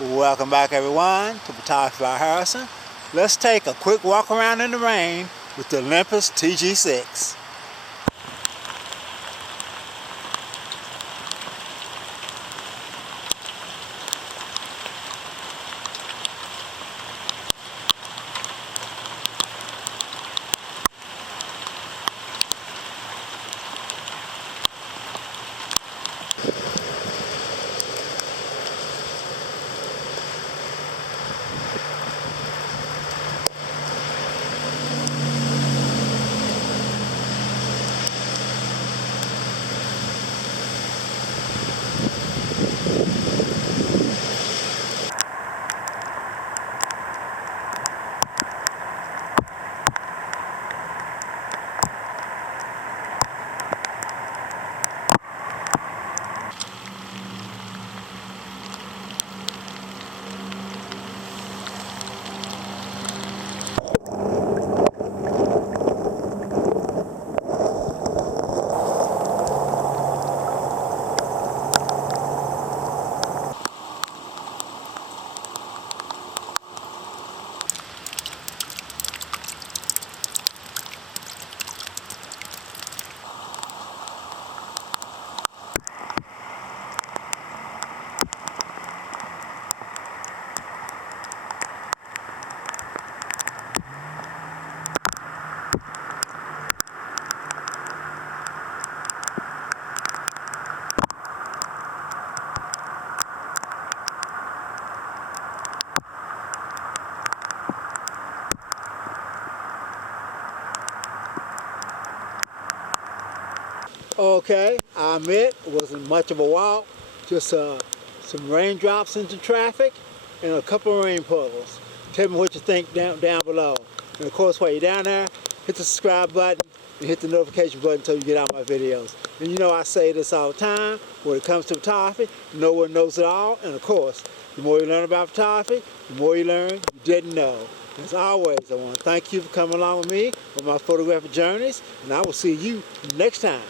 Welcome back everyone to Photography by Harrison. Let's take a quick walk around in the rain with the Olympus TG6. Okay, I admit it wasn't much of a walk, just some raindrops into traffic and a couple of rain puddles. Tell me what you think down below. And of course, while you're down there, hit the subscribe button and hit the notification button so you get out my videos. And you know I say this all the time, when it comes to photography, no one knows it all. And of course, the more you learn about photography, the more you learn you didn't know. As always, I want to thank you for coming along with me on my photographic journeys, and I will see you next time.